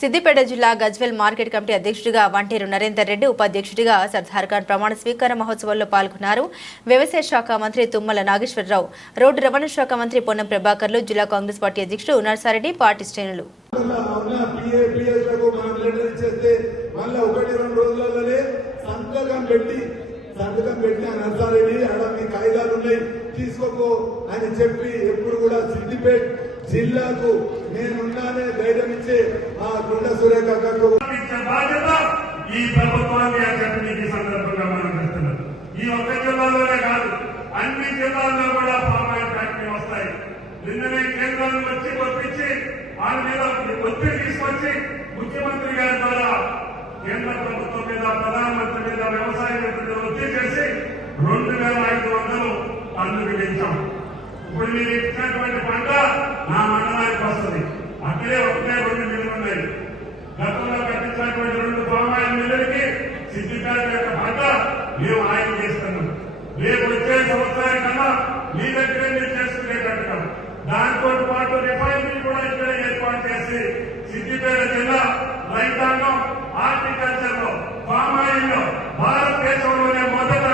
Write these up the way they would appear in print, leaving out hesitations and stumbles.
సిద్దిపేట జిల్లా Gajwel market committee అధ్యక్షుడిగా వంటేరు నరేందర్ రెడ్డి, ఉపాధ్యక్షుడిగా సర్దార్ ఖాన్ ప్రమాణ స్వీకార మహోత్సవంలో పాల్గొన్నారు. వ్యవసాయ శాఖ మంత్రి తుమ్మల నాగేశ్వరరావు, రోడ్డు రవాణా శాఖ మంత్రి పొన్నం ప్రభాకర్లు, జిల్లా కాంగ్రెస్ పార్టీ అధ్యక్షుడు నర్సారెడ్డి, పార్టీ శ్రేణులు. సంతకం పెట్టిన నర్సారెడ్డి ఆడ మీ కాగితాలు ఉన్నాయి తీసుకోపో అని చెప్పి ఎప్పుడు కూడా సిద్దిపేట జిల్లాకు నేనున్నానే ధైర్యం ఇచ్చే ఆ కొండ సురేఖ బాధ్యత ఈ ప్రభుత్వాన్ని అని చెప్పి మీకు ఈ సందర్భంగా మనం చేస్తున్నాం. ఈ ఒక్క జిల్లాలోనే కాదు, అన్ని జిల్లాల్లో కూడా పామ్ ఆయిల్ ఫ్యాక్టరీ వస్తాయి. నిన్ననే కేంద్రాన్ని వచ్చి పంపించి వాళ్ళ మీద ఒత్తిడి తీసుకొచ్చి ముఖ్యమంత్రి గారి ద్వారా కేంద్ర ప్రభుత్వం మీద, ప్రధానమంత్రి మీద, వ్యవసాయ మంత్రి మీద ఒత్తిడి చేసి 2500 టన్నులు పెంచాం. ఇప్పుడు మీరు ఇచ్చినటువంటి పంట నా మండలానికి వస్తుంది. అక్కడే 1-2 మిల్లులు ఉన్నాయి. గతంలో కట్టించినటువంటి 2 పామ్ ఆయిల్ మిల్లులకి సిద్దిపేట యొక్క పంట మేము ఆయిల్ చేస్తున్నాం. రేపు వచ్చే సంవత్సరానికన్నా మీ దగ్గరే మీరు చేసుకునేటట్టుగా దాంతో పాటు రిఫైనరీ కూడా ఇక్కడే ఏర్పాటు చేసి సిద్దిపేట జిల్లా రైతాంగం హార్టికల్చర్ లో, పామ్ ఆయిల్ లో భారతదేశంలోనే మొదట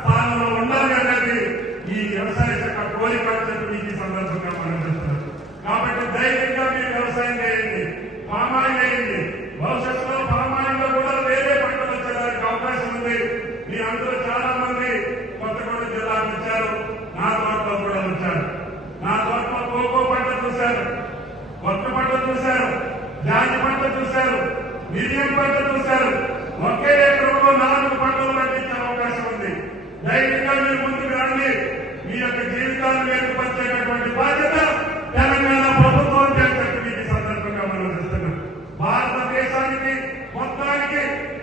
స్థానంలో ఉండాలి అనేది ఈ వ్యవసాయ శాఖ కోరిక మీకు సందర్భంగా మనం చెప్తున్నాం. కాబట్టి ధైర్యంగా మీరు వ్యవసాయం చేయండి, పామ్ ఆయిల్ వేయండి. భవిష్యత్తులో పామ్ ఆయిల్ లో కూడా వేరే పంటలు వచ్చేదానికి అవకాశం ఉంది. మీ అందరూ చాలా మంది కొత్తగూడెం జిల్లాకు వచ్చారు, నా తోటలో కూడా వచ్చారు. నా తోటలో కోకో పంట చూశారు, కొత్త పంట చూశారు, జాతి పంట చూశారు, మిరియం పంట చూశారు. ఒకే ఎకరంలో 4 పంటలు పండించే అవకాశం ఉంది. ధైర్యంగా మీరు ముందుకు రండి. మీ యొక్క జీవితాన్ని మెరుగుపరిచేటటువంటి బాధ్యత తెలంగాణ ప్రభుత్వం చెప్పి ఈ సందర్భంగా మనం చేస్తున్నాం. భారతదేశానికి మొత్తానికి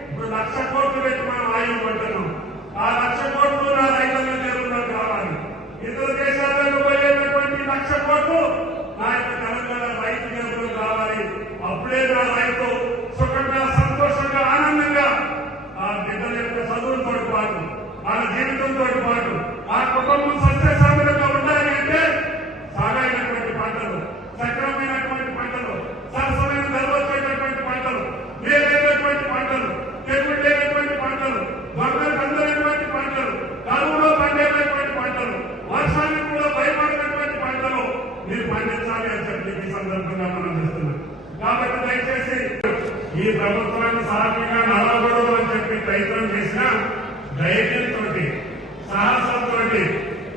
ఇప్పుడు 1,00,000 కోట్లు పెట్టి మనం ఆయుధం పడుతున్నాం. ఆ 1,00,000 కోట్లు నా రైతుల జేబుల్లో కావాలి. ఇతర దేశాలకు పోయేటటువంటి 1,00,000 కోట్లు నా యొక్క తెలంగాణ రైతు జేబుల్లో కావాలి. అప్పుడే నా రైతు సుఖంగా, సంతోషంగా, ఆనందంగా ఆ బిడ్డల యొక్క చదువులతో పాటు, వాళ్ళ జీవితంతో పాటు ఆ కుటుంబం సస్యశామలంగా ఉండాలి అంటే సాగైనటువంటి పంటలు, సక్రమైనటువంటి పంటలు, సరసమైన ధర వచ్చేటటువంటి పంటలు, మేలైనటువంటి పంటలు, తెగులు లేనటువంటి పంటలు, దొంగలకు అందరైనటువంటి పంటలు, కరువులో పండేటటువంటి పంటలు, వర్షానికి కూడా భయపడినటువంటి పంటలు మీరు పండించాలి అని చెప్పి ఈ సందర్భంగా మనం చేస్తున్నాం. కాబట్టి దయచేసి ఈ ప్రభుత్వాన్ని సాధ్యంగా నలగొడదు అని చెప్పి ప్రయత్నం చేసిన ధైర్యంతో, సాహసంతో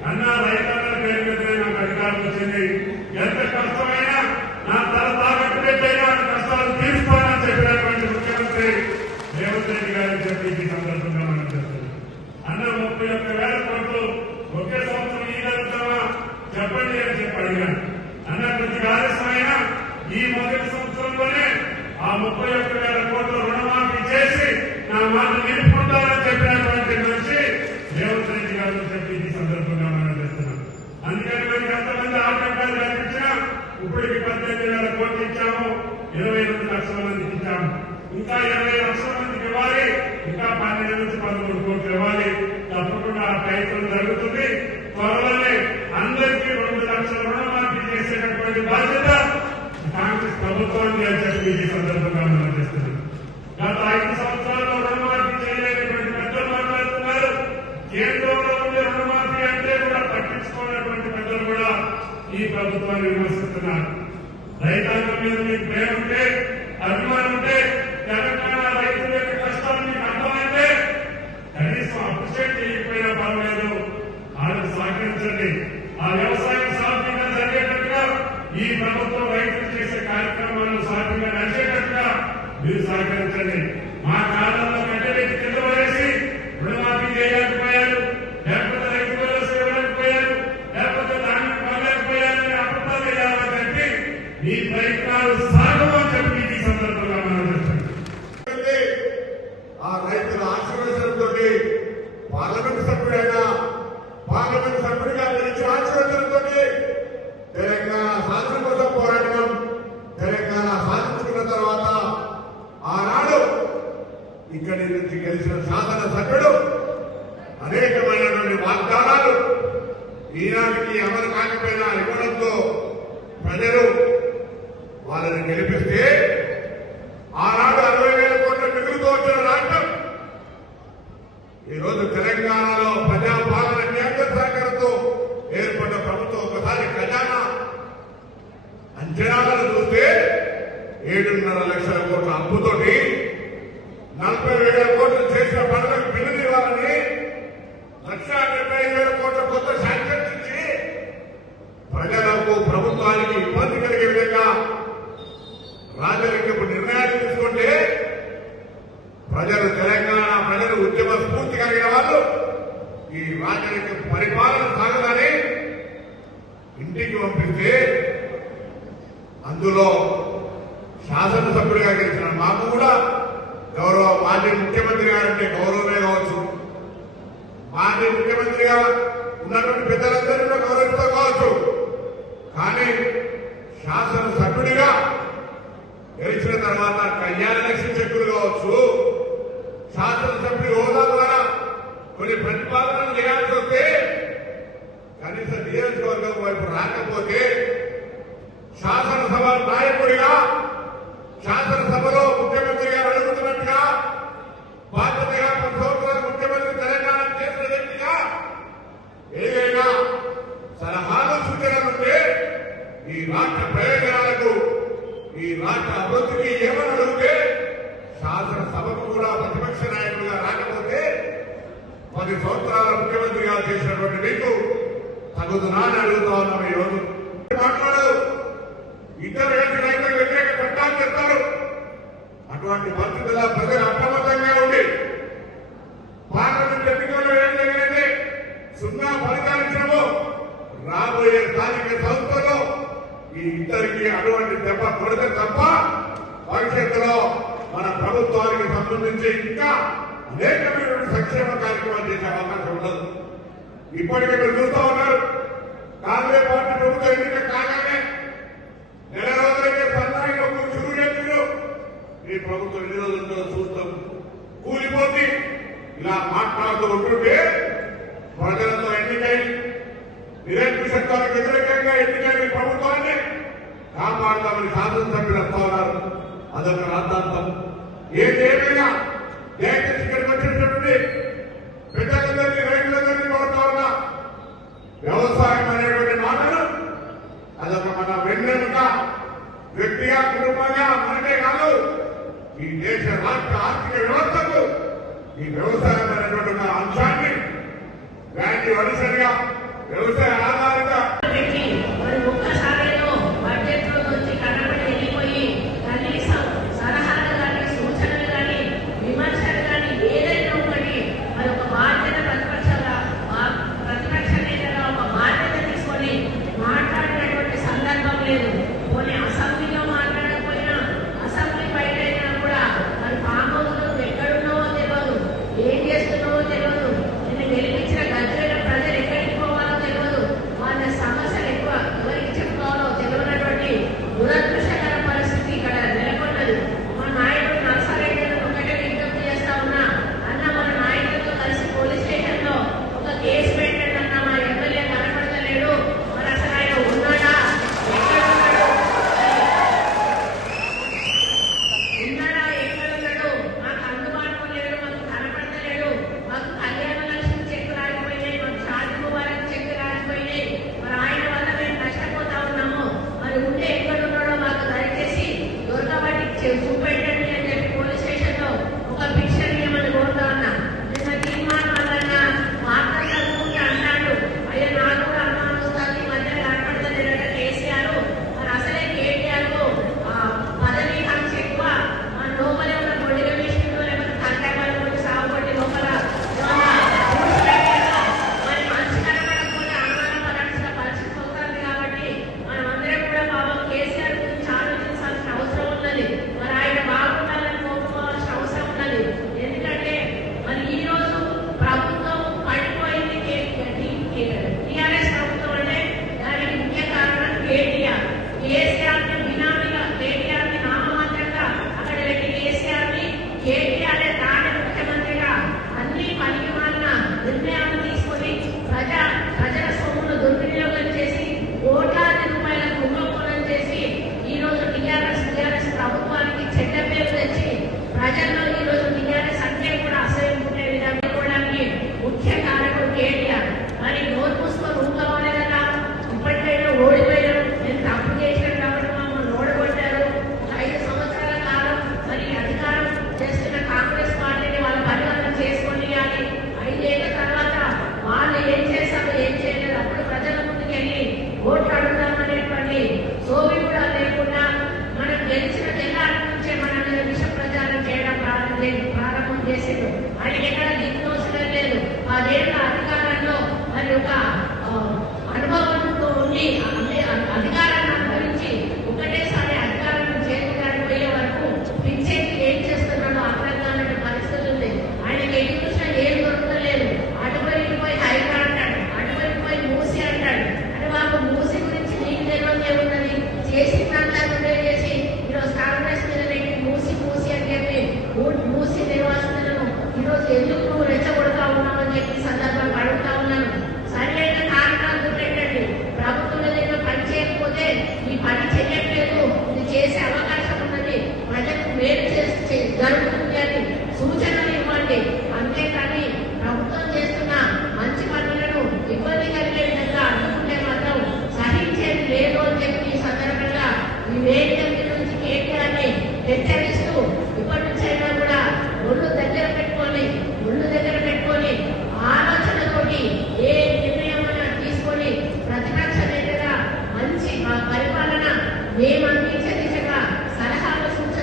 అన్న రైతాంగ పేరు మీద నాకు అధికారం వచ్చింది. ఎంత కష్టమైనా నా తల తాకట్టు పెట్టైనా కష్టాలు తీర్చుకోవాలని చెప్పినటువంటి ముఖ్యమంత్రి రేవంత్ రెడ్డి గారిని చెప్పి ఈ సందర్భంగా మనం చేస్తున్నాం. అన్న 31,000 కోట్లు ఒకే సంవత్సరం ఈగలుగుతామా చెప్పండి అని చెప్పి అడిగాను. అన్న కొద్దిగా ఆలస్యమైనా ఈ మొదటి సంవత్సరంలోనే ఆ 31,000 కోట్ల రుణమాఫీ చేసి నా మాట నిలుపుకుంటారని చెప్పినటువంటి మనిషి రేవంత్ రెడ్డి గారు చెప్పి ఈ సందర్భంగా మనం చేస్తున్నాం. అందుకని మనకి ఎంతమంది ఆటంకాలు కల్పించినా ఇప్పటికి 18,000 కోట్లు ఇచ్చాము, 22 లక్షల మందికి ఇచ్చాము. ఇంకా 20 లక్షల మందికి ఇవ్వాలి, ఇంకా 12 నుంచి 13 కోట్లు ఇవ్వాలి. తప్పకుండా ఆ ప్రయత్నం జరుగుతుంది. త్వరలోనే అందరికీ 2 లక్షల రుణమాఫీ చేసేటటువంటి బాధ్యత కాంగ్రెస్ ప్రభుత్వాన్ని అని చెప్పి ఈ సందర్భంగా మనం చేస్తున్నాం. గత 5 సంవత్సరాల్లో రుణమాఫీ చేయలేనటువంటి పెద్దలు మాట్లాడుతున్నారు. కేంద్రంలో ఉండే రుణమాఫీ అంటే కూడా పట్టించుకోనటువంటి పెద్దలు కూడా ఈ ప్రభుత్వాన్ని విమర్శిస్తున్నారు. రైతాంగం మీద మీకు ప్రేమ ఉంటే, అభిమానం ఉంటే, తెలంగాణ రైతుల యొక్క కష్టాలు మీకు అర్థమైతే కనీసం అప్రిషియేట్ చేయకపోయినా పర్వాలేదు, వాళ్ళని సహకరించండి. ఆ వ్యవసాయం సాధ్యంగా జరిగేటట్టుగా ఈ ప్రభుత్వం రైతులు చేసే కార్యక్రమాలను సాధ్యంగా నడిచేటట్టుగా మీరు సహకరించండి. మా కాలంలో కట్టెలెత్తి కింద పడేసి రుణమాఫీ చేయలేకపోయారు, లేకపోతే రైతు భరోసా ఇవ్వలేకపోయారు, లేకపోతే ధాన్యం కొనలేకపోయారని అబద్ధాలు వేయాలని చెప్పి ఈ ప్రయత్నాలు సాగమని చెప్పి ఈ సందర్భంగా మనం చేస్తాం. ఆ రైతుల ఆశీర్వచనంతో పార్లమెంట్ సభ్యుడైనా పార్లమెంట్ సభ్యుడిగా ఇచ్చిన ఆశీర్వచనంతో తెలంగాణ సాధన కోసం పోరాటం, తెలంగాణ సాధించుకున్న తర్వాత ఆనాడు ఇక్కడి నుంచి గెలిచిన శాసన సభ్యుడు అనేకమైనటువంటి వాగ్దానాలు ఈనాటికి అమలు కాకపోయినా ఇవ్వడంతో ప్రజలు వాళ్ళని గెలిపిస్తే 7.5 లక్షల కోట్ల అప్పుతోటి 40,000 కోట్లు చేసిన పనులకు బిల్లులు ఇవ్వాలని 1,75,000 కోట్ల కొత్త శాంక్షన్స్ ఇచ్చి ప్రజలకు ప్రభుత్వానికి ఇబ్బంది కలిగే విధంగా రాజకీయ నిర్ణయాలు తీసుకుంటే ప్రజలు తెలంగాణ ప్రజలు ఉద్యమ స్ఫూర్తి కలిగిన వాళ్ళు ఈ రాజకీయ పరిపాలన సాగదని ఇంటికి పంపిస్తే అందులో శాసనసభ్యుడిగా గెలిచిన మాకు కూడా గౌరవ మాజీ ముఖ్యమంత్రి గారంటే గౌరవమే కావచ్చు, మాజీ ముఖ్యమంత్రిగా ఉన్నటువంటి పెద్దలందరినీ కూడా గౌరవిస్తూ కావచ్చు. కానీ శాసనసభ్యుడిగా గెలిచిన తర్వాత కళ్యాణ లక్ష్మి చెక్కులు కావచ్చు, శాసనసభ్యుడి హోదా ద్వారా కొన్ని ప్రతిపాదనలు చేయాల్సి వస్తే కనీస నియోజకవర్గం వైపు రాకపోతే శాసనసభ నాయకుడిగా శాసనసభలో ముఖ్యమంత్రి గారు అడుగుతున్నట్టుగా బాధ్యతగా 10 సంవత్సరాలు ముఖ్యమంత్రి తెలంగాణ చేసిన వ్యక్తిగా ఏదైనా సలహాలు సూచనలుంటే ఈ రాష్ట్ర ప్రయోజనాలకు ఈ రాష్ట్ర అభివృద్ధికి ఏమని అడిగితే శాసనసభకు కూడా ప్రతిపక్ష నాయకులుగా రాకపోతే 10 సంవత్సరాల ముఖ్యమంత్రిగా చేసినటువంటి మీకు తగుదనా అని అడుగుతా ఉన్నాం. ఈ రోజు మాట్లాడదు, ఇద్దరు కలిసి రైతులకు వ్యతిరేక చట్టాలు చేస్తారు. అటువంటి పరిస్థితుల్లో ప్రజలు అప్రమత్తంగా ఉండి పార్లమెంట్ ఎన్నికల్లో ఏం జరిగింది 0 ఫలితాలు ఇచ్చినాము. రాబోయే స్థానిక సంస్థలో ఈ ఇద్దరికి అటువంటి దెబ్బ కొడితే తప్ప భవిష్యత్తులో మన ప్రభుత్వానికి సంబంధించి ఇంకా అనేకమైన సంక్షేమ కార్యక్రమాలు చేసే అవకాశం ఉండదు. ఇప్పటికే మీరు చూస్తూ ఉన్నారు, కాంగ్రెస్ పార్టీ ప్రభుత్వ ఎన్నిక కాగానే నెల రోజులకే సన్నాయిలో చురుగు చేస్తున్నారు. ఈ ప్రభుత్వం ఎన్ని రోజులతో చూస్తాం కూలిపోతుంది. ఇలా మాట్లాడుతూ ఉంటుంటే ప్రజలతో ఎన్నికై నిరంకుశత్వానికి వ్యతిరేకంగా ఎన్నికైన ప్రభుత్వాన్ని కాపాడతామని శాసనసభ్యులు వస్తా ఉన్నారు. అదొక రాద్ధాంతం. ఏదేమైనా దయచేసి ఇక్కడికి వచ్చినటువంటి పెద్దలందరినీ రైతులందరినీ కోరుతా ఉన్నా, వ్యవసాయం అనేటువంటి మాటలు అదొక మన వెన్నెముక. వ్యక్తిగా కుటుంబంగా మనకే కాదు ఈ దేశ రాష్ట్ర ఆర్థిక వ్యవస్థకు ఈ వ్యవసాయం అనేటువంటి ఒక అంశాన్ని వాల్యూ అడిషన్గా వ్యవసాయ ఆధారిత సమస్యలు ఎక్కువ ఎందుకు రెచ్చగొడతా ఉన్నామని చెప్పి